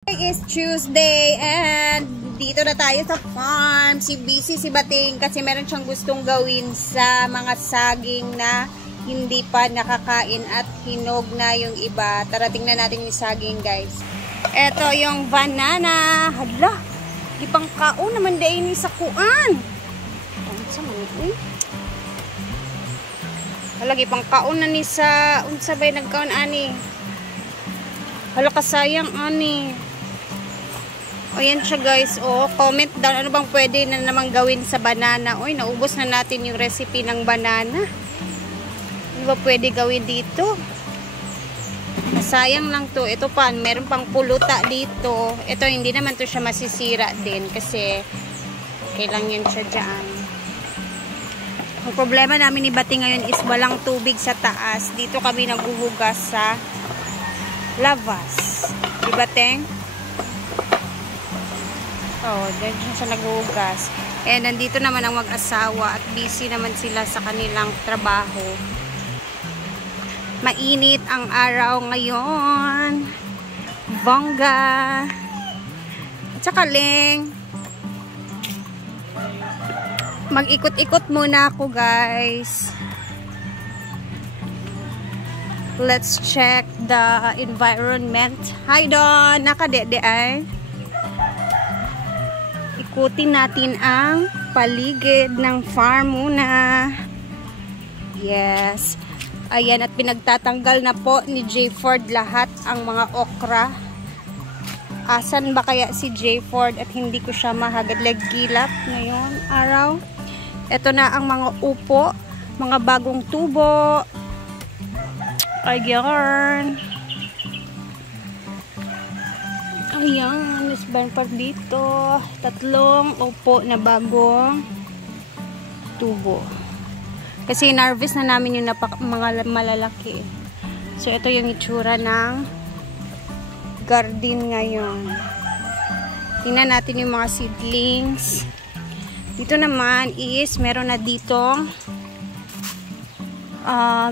Today is Tuesday and dito na tayo sa farm. Busy si Bating kasi meron siyang gustong gawin sa mga saging na hindi pa nakakain at hinog na yung iba. Tara tingnan natin yung saging, guys. Ito yung banana. Hala, di pang kaon naman dahil sa kuan. Halagi pang kaon na ni sa unsa bay nagkaon ani. Hala kasayang ani. O yan siya, guys. O comment down ano bang pwede na naman gawin sa banana. Oy, naubos na natin yung recipe ng banana. Ano ba pwede gawin dito? Sayang lang to. Ito pa, meron pang puluta dito. Ito hindi naman to siya masisira din kasi okay lang yun siya dyan. Ang problema namin ni Bating ngayon is walang tubig sa taas. Dito kami naghuhugas sa lavas. Di Bating? Oh, dyan siya naghuhugas. And nandito naman ang mag-asawa at busy naman sila sa kanilang trabaho. Mainit ang araw ngayon. Bongga. At saka Ling, mag-ikot-ikot muna ako, guys. Let's check the environment. Hi, Don. Nakadede ay. Ikutin natin ang paligid ng farm muna. Yes. Ayan, at pinagtatanggal na po ni J. Ford lahat ang mga okra. Asan ba kaya si J. Ford at hindi ko siya mahagadlag-gilap ngayon araw? Ito na ang mga upo, mga bagong tubo. Ayan. Ayan, Miss Benford dito. 3 upo na bagong tubo. Kasi in-harvest na namin yung mga malalaki. So, ito yung itsura ng garden ngayon. Tingnan natin yung mga seedlings. Dito naman is, meron na ditong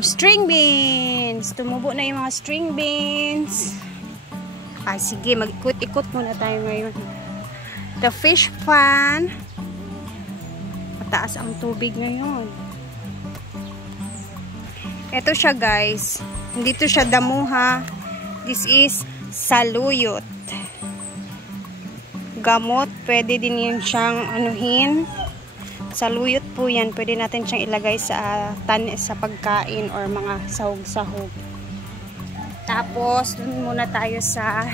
string beans. Tumubo na yung mga string beans. Ay, sige, mag-ikot-ikot muna tayo ngayon. The fish pan. Mataas ang tubig ngayon. Ito siya, guys. Hindi to siya damuha. This is saluyot. Gamot. Pwede din yun siyang anuhin. Saluyot po yan. Pwede natin siyang ilagay sa pagkain or mga sahog-sahog. Tapos, dun muna tayo sa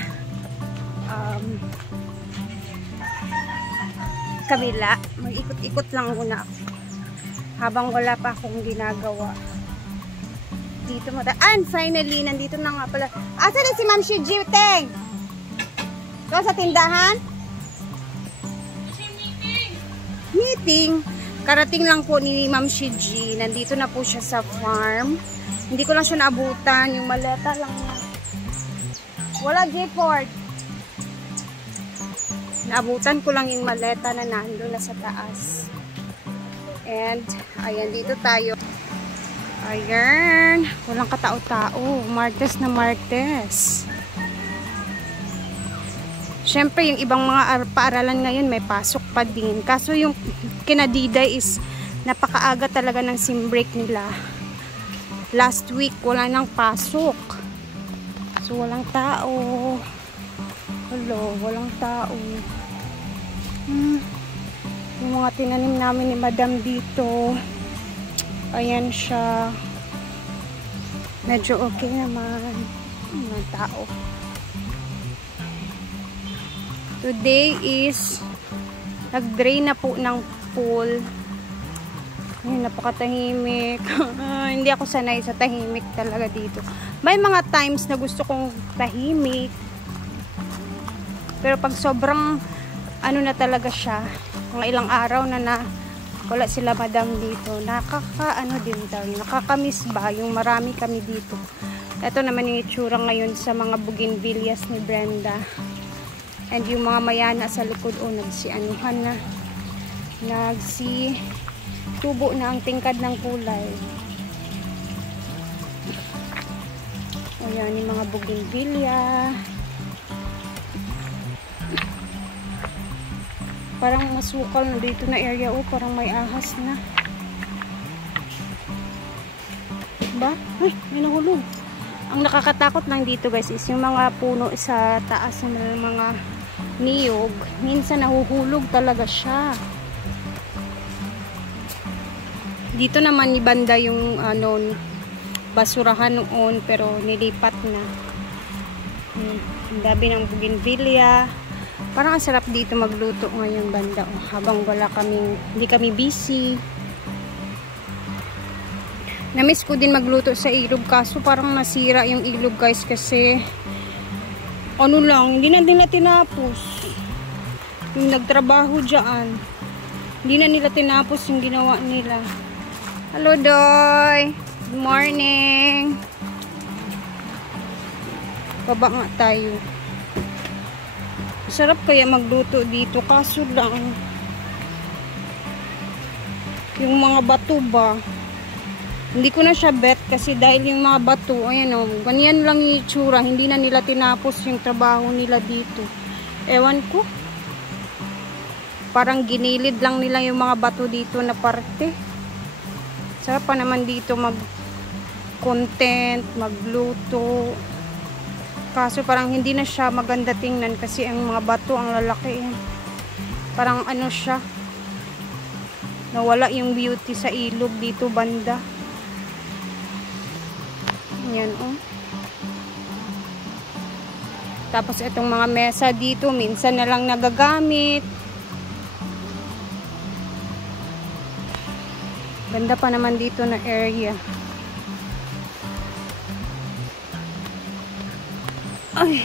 kabila. Mag-ikot-ikot lang muna ako. Habang wala pa akong ginagawa. Dito mo tayo. And finally, nandito na nga pala. Asa na si Ma'am Shiji, Teng? Ito sa tindahan? Meeting. Karating lang po ni Ma'am Shiji. Nandito na po siya sa farm. Hindi ko lang siya naabutan. Yung maleta lang niya. Wala, J-Ford. Naabutan ko lang yung maleta na nandun na sa taas. And, ayan, dito tayo. Ayan. Walang katao-tao. Martes na Martes. Siyempre, yung ibang mga paaralan ngayon may pasok pa din. Kaso yung kinadiday is napakaaga talaga ng sim break nila. Last week, wala nang pasok. So, walang tao. Hello, walang tao. Yung mga tinanim namin ni Madam dito. Ayan siya. Medyo okay naman. Mga tao. Today is nag-drain na po ng pool. Ay, napakatahimik. Hindi ako sanay sa tahimik talaga dito. May mga times na gusto kong tahimik. Pero pag sobrang ano na talaga siya, mga ilang araw na wala sila Madam dito, nakaka-ano din daw, nakakamiss ba yung marami kami dito. Ito naman yung itsura ngayon sa mga bougainvilleas ni Brenda. And yung mga mayana sa likod, nagsi-anuhan na. Tubo na ang tingkad ng kulay. Ayan yung mga bougainvillea. Parang masukal na dito na area. Oh, parang may ahas na. Ba? Ay, may nahulog. Ang nakakatakot lang dito guys is yung mga puno sa taas ng mga niyog. Minsan nahuhulog talaga siya. Dito naman ni banda yung basurahan noon pero nilipat na. Ang dami ng bougainvillea. Parang ang sarap dito magluto ngayon banda. Habang hindi kami busy. Namiss ko din magluto sa ilog kaso parang nasira yung ilog guys kasi hindi na nila tinapos. Yung nagtrabaho dyan. Hindi na nila tinapos yung ginawa nila. Hello Doy! Good morning! Baba nga tayo. Sarap kaya magluto dito kaso lang yung mga bato ba hindi ko na siya bet kasi dahil yung mga bato ayan ganyan lang yung itsura, hindi na nila tinapos yung trabaho nila dito. Ewan ko, parang ginilid lang nila yung mga bato dito na parte. Sarap pa naman dito mag content, magluto. Kaso parang hindi na siya maganda tingnan kasi ang mga bato ang lalaki. Parang siya. Nawala yung beauty sa ilog dito banda. Yan Tapos itong mga mesa dito minsan na lang nagagamit. Ganda pa naman dito na area. Ay.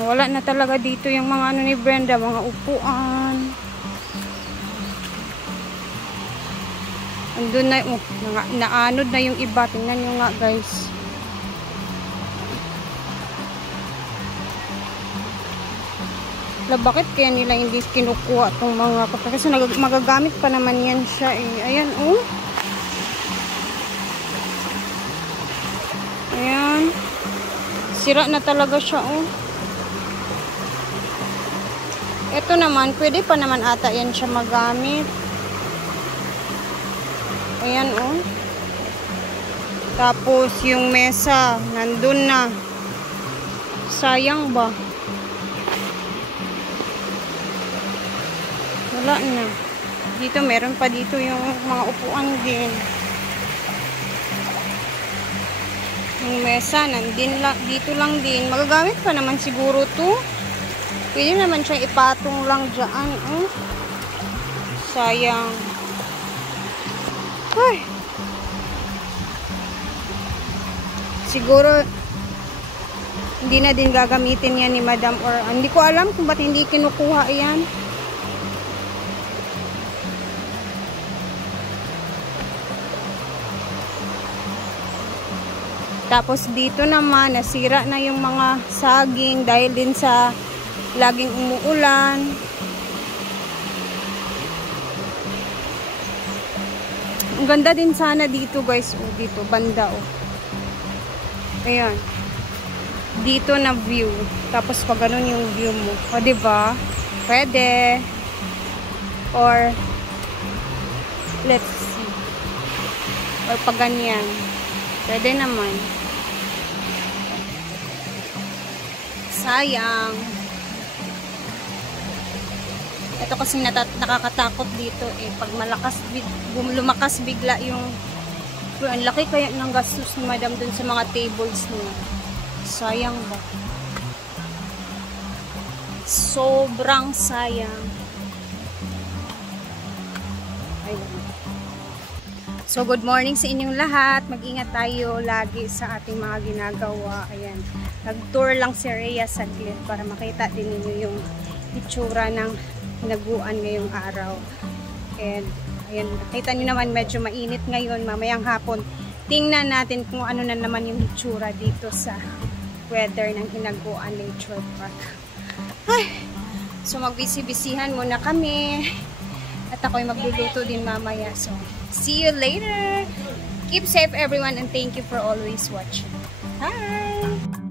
Wala na talaga dito yung mga ni Brenda, mga upuan. Andun na, naanod na yung iba. Tingnan nyo nga guys. Bakit kaya nila hindi kinukuha itong mga kasi magagamit pa naman yan siya Ayan Ayan. Sira na talaga siya Ito naman, pwede pa naman ata yan siya magamit. Ayan Tapos yung mesa nandun na. Sayang ba? Wala na. Dito meron pa dito yung mga upuan din. Yung mesa dito lang din. Magagamit pa naman siguro to. Pwede naman siya ipatong lang dyan. Sayang. Ay. Siguro hindi na din gagamitin yan ni Madam or hindi ko alam kung ba't hindi kinukuha yan. Tapos dito naman nasira na yung mga saging dahil din sa laging umuulan. Ang ganda din sana dito guys. Dito banda Ayan. Dito na view. Tapos pag ganun yung view mo. Diba? Pwede. Or let's see. Or pag ganyan. Pwede naman. Sayang. Ito kasi nakakatakot dito pag lumakas bigla yung ang laki kaya ng gastos ni Madam dun sa mga tables niya. Sayang ba? Sobrang sayang. So good morning sa inyong lahat. Mag-ingat tayo lagi sa ating mga ginagawa. Ayan. Nag-tour lang si Rhea saglit para makita din ninyo yung itsura ng hinaguan ngayong araw. And ayan, nakita nyo naman medyo mainit ngayon, mamayang hapon. Tingnan natin kung ano na naman yung itsura dito sa weather ng Hinaguan Nature Park. Ay, so magbisi-bisihan muna kami. At ako'y magluluto din mamaya. So, see you later! Keep safe everyone and thank you for always watching. Bye!